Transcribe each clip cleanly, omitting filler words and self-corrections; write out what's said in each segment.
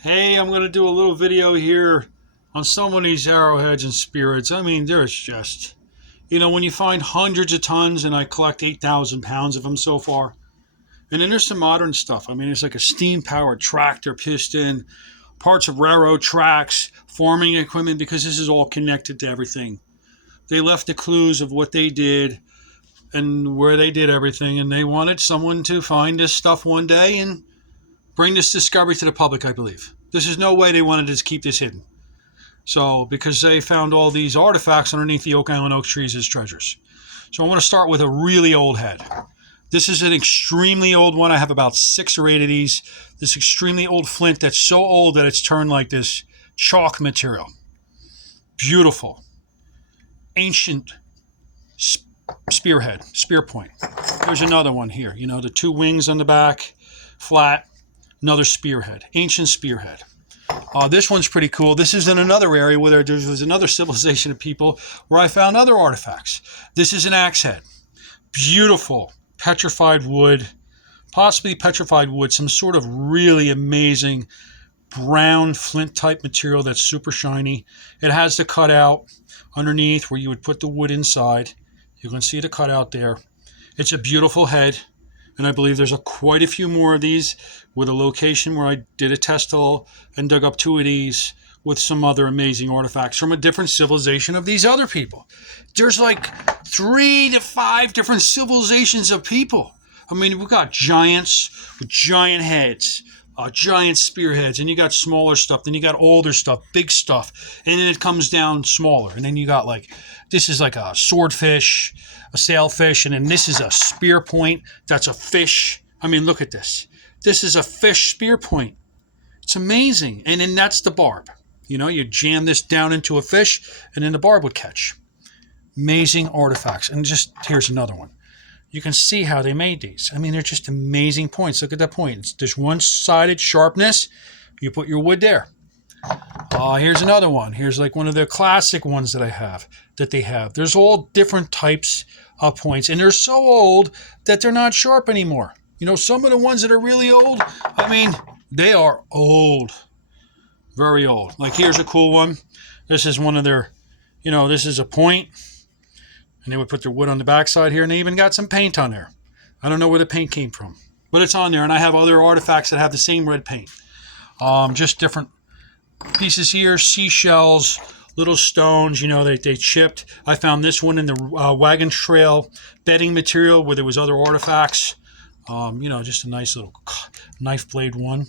Hey, I'm going to do a little video here on some of these arrowheads and spirits. I mean, there's just, when you find hundreds of tons, and I collect 8,000 pounds of them so far. And then there's some modern stuff. I mean, it's like a steam-powered tractor piston, parts of railroad tracks, farming equipment, because this is all connected to everything. They left the clues of what they did and where they did everything, and they wanted someone to find this stuff one day and bring this discovery to the public, I believe. This is no way they wanted to keep this hidden. So, because they found all these artifacts underneath the Oak Island oak trees as treasures. So I want to start with a really old head. This is an extremely old one. I have about 6 or 8 of these. This extremely old flint that's so old that it's turned like this chalk material. Beautiful. Ancient spearhead, spear point. There's another one here. The 2 wings on the back, flat. Another spearhead, ancient spearhead. This one's pretty cool. This is in another area where there was another civilization of people where I found other artifacts. This is an axe head. Beautiful petrified wood, possibly petrified wood, some sort of really amazing brown flint type material that's super shiny. It has the cutout underneath where you would put the wood inside. You can see the cutout there. It's a beautiful head. And I believe there's quite a few more of these with a location where I did a test hole and dug up 2 of these with some other amazing artifacts from a different civilization of these other people. There's like 3 to 5 different civilizations of people. I mean, we've got giants with giant heads, giant spearheads, and you got smaller stuff, then you got older stuff, big stuff, and then it comes down smaller. And then you got this is like a swordfish, a sailfish, and then this is a spear point. That's a fish. I mean, look at this. This is a fish spear point. It's amazing. And then that's the barb. You jam this down into a fish, and then the barb would catch. Amazing artifacts. And here's another one. You can see how they made these. I mean, they're just amazing points. Look at that point. There's one-sided sharpness. You put your wood there. Here's another one. Here's like one of the classic ones that they have. There's all different types of points, and they're so old that they're not sharp anymore. Some of the ones that are really old, I mean, they are old. Very old. Like here's a cool one. This is one of their, this is a point. And they would put their wood on the backside here, and they even got some paint on there. I don't know where the paint came from, but it's on there. And I have other artifacts that have the same red paint. Just different pieces here, seashells, little stones, they chipped. I found this one in the wagon trail bedding material where there was other artifacts. Just a nice little knife blade one.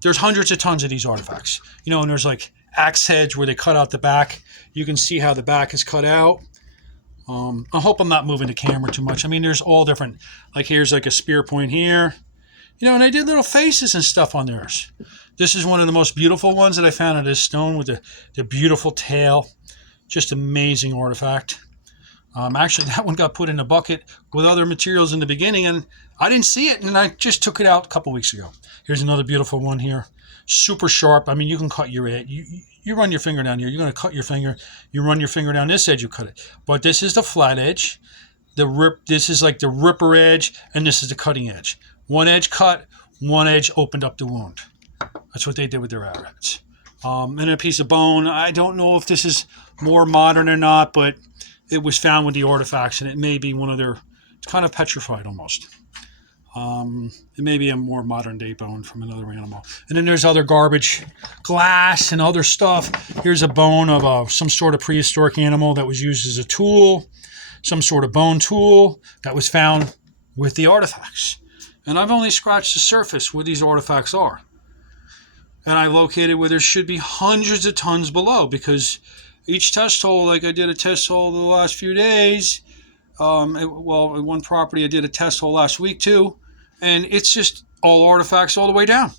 There's hundreds of tons of these artifacts. And there's like axe heads where they cut out the back. You can see how the back is cut out. I hope I'm not moving the camera too much. I mean, there's all different, like here's like a spear point here. And they did little faces and stuff on theirs. This is one of the most beautiful ones that I found in this stone with the beautiful tail. Just amazing artifact. Actually, that one got put in a bucket with other materials in the beginning, and I didn't see it, and I just took it out a couple weeks ago. Here's another beautiful one here. Super sharp. I mean, you can cut your edge. You run your finger down here. You're going to cut your finger. You run your finger down this edge, you cut it. But this is the flat edge. This is like the ripper edge, and this is the cutting edge. One edge cut, one edge opened up the wound. That's what they did with their arrowheads. And a piece of bone. I don't know if this is more modern or not, but it was found with the artifacts, and it may be one of their, it's kind of petrified almost. It may be a more modern day bone from another animal. And then there's other garbage, glass and other stuff. Here's a bone of some sort of prehistoric animal that was used as a tool, some sort of bone tool that was found with the artifacts. And I've only scratched the surface where these artifacts are. And I located where there should be hundreds of tons below, because each test hole, like I did a test hole the last few days, at one property I did a test hole last week too, and it's just all artifacts all the way down.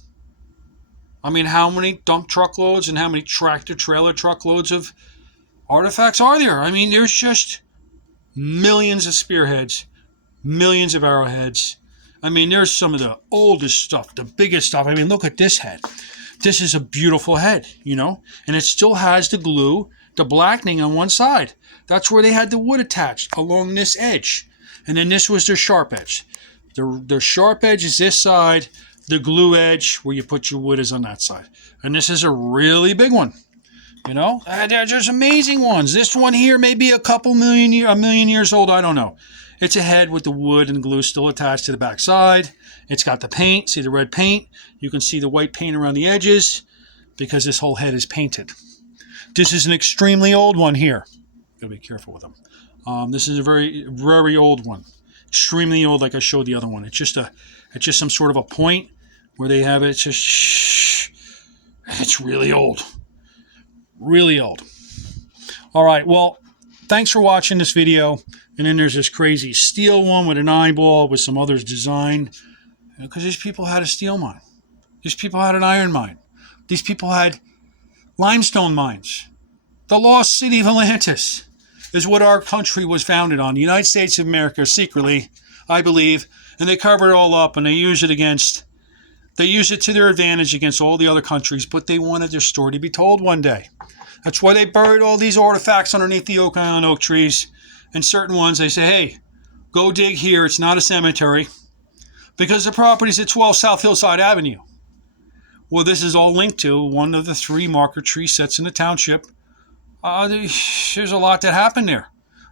I mean, how many dump truckloads and how many tractor trailer truckloads of artifacts are there? I mean, there's just millions of spearheads, millions of arrowheads. I mean, there's some of the oldest stuff, the biggest stuff. I mean, look at this head. This is a beautiful head, and it still has the glue, the blackening on one side. That's where they had the wood attached along this edge. And then this was their sharp edge. The sharp edge is this side. The glue edge where you put your wood is on that side. And this is a really big one. You know, there's amazing ones. This one here may be a million years old. I don't know. It's a head with the wood and glue still attached to the back side. It's got the paint. See the red paint? You can see the white paint around the edges because this whole head is painted. This is an extremely old one here. Gotta be careful with them. This is a very, very old one. Extremely old, like I showed the other one. It's just some sort of a point where they have it. It's just, it's really old. Really old. All right, well, thanks for watching this video. And then there's this crazy steel one with an eyeball with some others designed. Because these people had a steel mine. These people had an iron mine. These people had limestone mines. The lost city of Atlantis is what our country was founded on. The United States of America, secretly, I believe. And they cover it all up and they use it to their advantage against all the other countries, but they wanted their story to be told one day. That's why they buried all these artifacts underneath the Oak Island oak trees. And certain ones, they say, hey, go dig here. It's not a cemetery. Because the property's at 12 South Hillside Avenue. Well, this is all linked to one of the 3 marker tree sets in the township. There's a lot that happened there.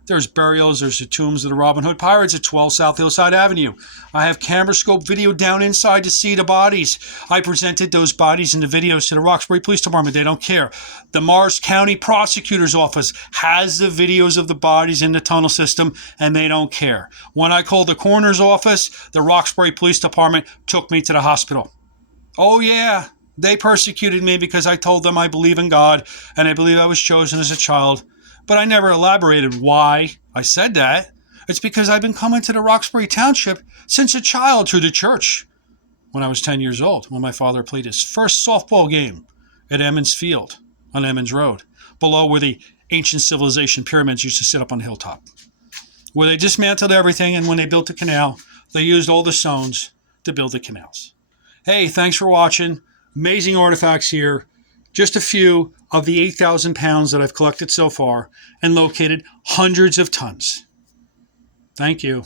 There's burials. There's the tombs of the Robin Hood Pirates at 12 South Hillside Avenue. I have camera scope video down inside to see the bodies. I presented those bodies in the videos to the Roxbury Police Department. They don't care. The Morris County Prosecutor's Office has the videos of the bodies in the tunnel system, and they don't care. When I called the coroner's office, the Roxbury Police Department took me to the hospital. Oh, yeah. They persecuted me because I told them I believe in God, and I believe I was chosen as a child. But I never elaborated why I said that. It's because I've been coming to the Roxbury Township since a child through the church. When I was 10 years old, when my father played his first softball game at Emmons Field on Emmons Road, below where the ancient civilization pyramids used to sit up on the hilltop, where they dismantled everything, and when they built the canal, they used all the stones to build the canals. Hey, thanks for watching. Amazing artifacts here. Just a few of the 8,000 pounds that I've collected so far and located hundreds of tons. Thank you.